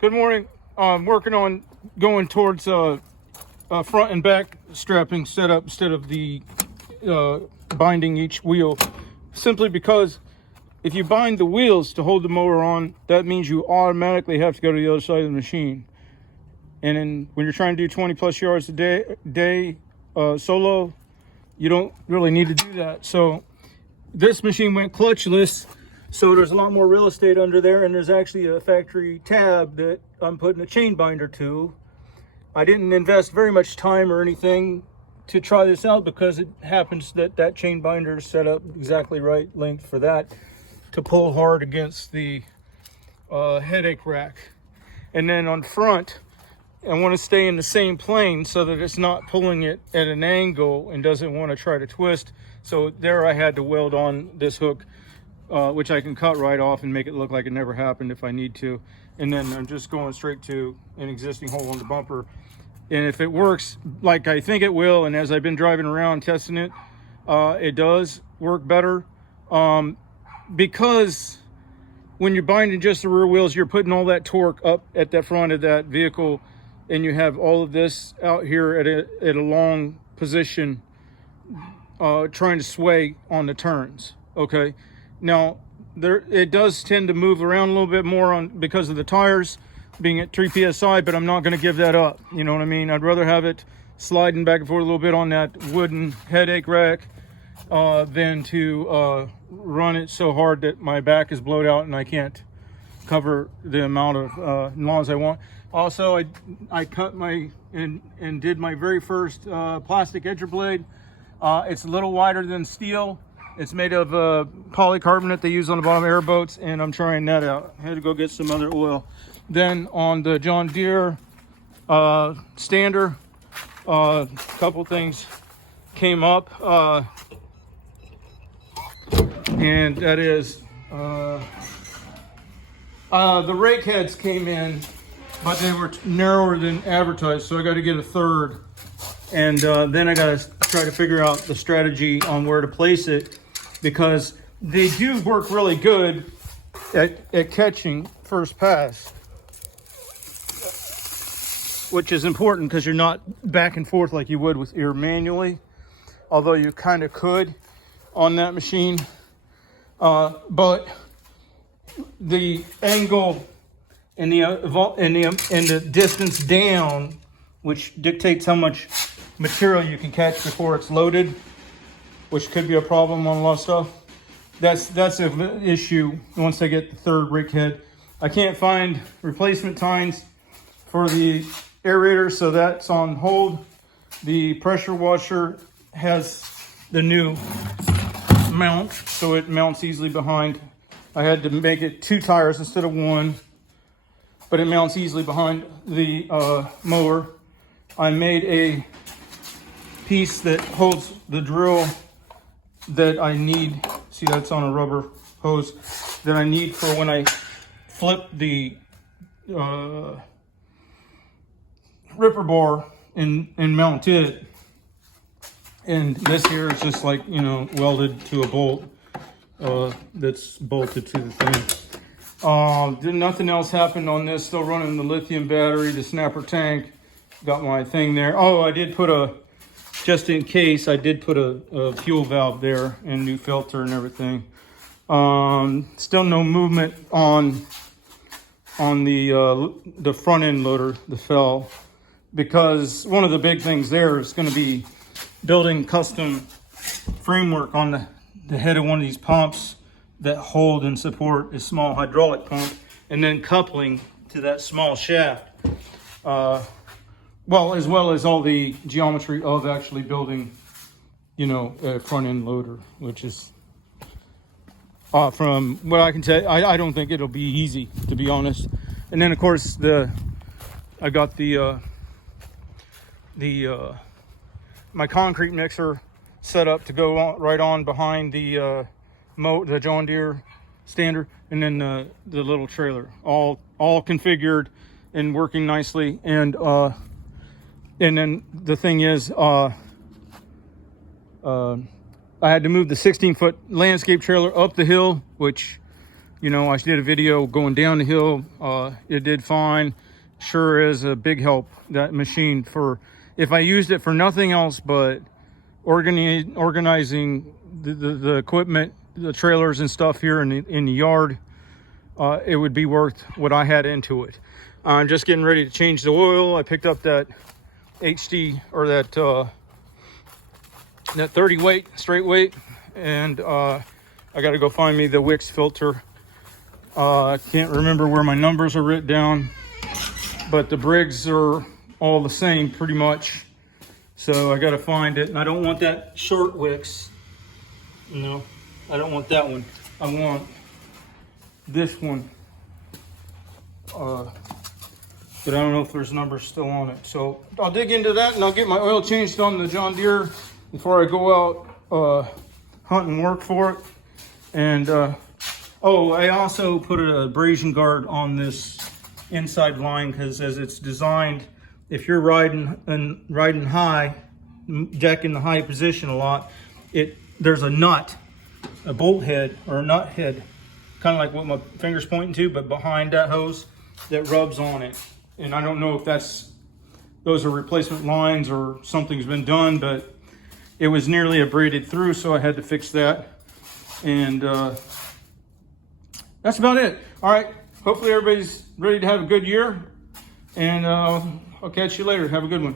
Good morning. I'm working on going towards front and back strapping setup instead of the binding each wheel. Simply because if you bind the wheels to hold the mower on, that means you automatically have to go to the other side of the machine. And then when you're trying to do 20 plus yards a day solo, you don't really need to do that. So this machine went clutchless. So there's a lot more real estate under there, and there's actually a factory tab that I'm putting a chain binder to. I didn't invest very much time or anything to try this out because it happens that that chain binder is set up exactly right length for that to pull hard against the headache rack. And then on front, I want to stay in the same plane so that it's not pulling it at an angle and doesn't want to try to twist. So there I had to weld on this hook, which I can cut right off and make it look like it never happened if I need to. And then I'm just going straight to an existing hole in the bumper. And if it works like I think it will, and as I've been driving around testing it, it does work better. Because when you're binding just the rear wheels, you're putting all that torque up at the front of that vehicle, and you have all of this out here at a long position, trying to sway on the turns. Okay. Now, it does tend to move around a little bit more because of the tires being at 3 psi, but I'm not going to give that up. You know what I mean? I'd rather have it sliding back and forth a little bit on that wooden headache rack than to run it so hard that my back is blowed out and I can't cover the amount of lawns I want. Also, I cut and did my very first plastic edger blade. It's a little wider than steel. It's made of polycarbonate they use on the bottom of airboats, and I'm trying that out. I had to go get some other oil. Then on the John Deere stander, a couple things came up, and that is the rake heads came in, but they were narrower than advertised, so I got to get a third. And then I got to try to figure out the strategy on where to place it, because they do work really good at catching first pass, which is important because you're not back and forth like you would with your manually, although you kind of could on that machine. But the angle and the distance down, which dictates how much material you can catch before it's loaded, which could be a problem on a lot of stuff. That's an issue once I get the third rake head. I can't find replacement tines for the aerator, so that's on hold. The pressure washer has the new mount, so it mounts easily behind. I had to make it 2 tires instead of 1, but it mounts easily behind the mower. I made a piece that holds the drill that I need. See, that's on a rubber hose that I need for when I flip the ripper bar and mount it. And this here is just like, you know, welded to a bolt that's bolted to the thing. Nothing else happened on this. Still running the lithium battery, the snapper tank. Got my thing there. Oh, I did put just in case, I did put a fuel valve there and new filter and everything. Still no movement on the front end loader, the FEL, because one of the big things there is going to be building custom framework on the head of one of these pumps that hold and support a small hydraulic pump, and then coupling to that small shaft. Well, as well as all the geometry of actually building, you know, a front end loader, which is, from what I can tell, I don't think it'll be easy, to be honest. And then of course I got my concrete mixer set up to go right on behind the John Deere standard, and then the little trailer, all configured and working nicely. And then the thing is, I had to move the 16-foot landscape trailer up the hill, which You know, I did a video going down the hill. It did fine. Sure is a big help, that machine, for if I used it for nothing else but organizing the equipment, the trailers and stuff here in the yard. It would be worth what I had into it. I'm just getting ready to change the oil. I picked up that HD, or that 30 weight, straight weight, and I got to go find me the Wix filter. I can't remember where my numbers are written down, but the Briggs are all the same pretty much. So I got to find it, and I don't want that short Wix. No, I don't want that one. I want this one. But I don't know if there's numbers still on it. So I'll dig into that, and I'll get my oil changed on the John Deere before I go out hunt and work for it. And oh, I also put an abrasion guard on this inside line, because as it's designed, if you're riding high, deck in the high position a lot, there's a nut, a bolt head or a nut head, kind of like what my finger's pointing to, but behind that hose, that rubs on it. And I don't know if those are replacement lines or something's been done, but it was nearly abraded through, so I had to fix that. And that's about it. All right, hopefully everybody's ready to have a good year, and I'll catch you later. Have a good one.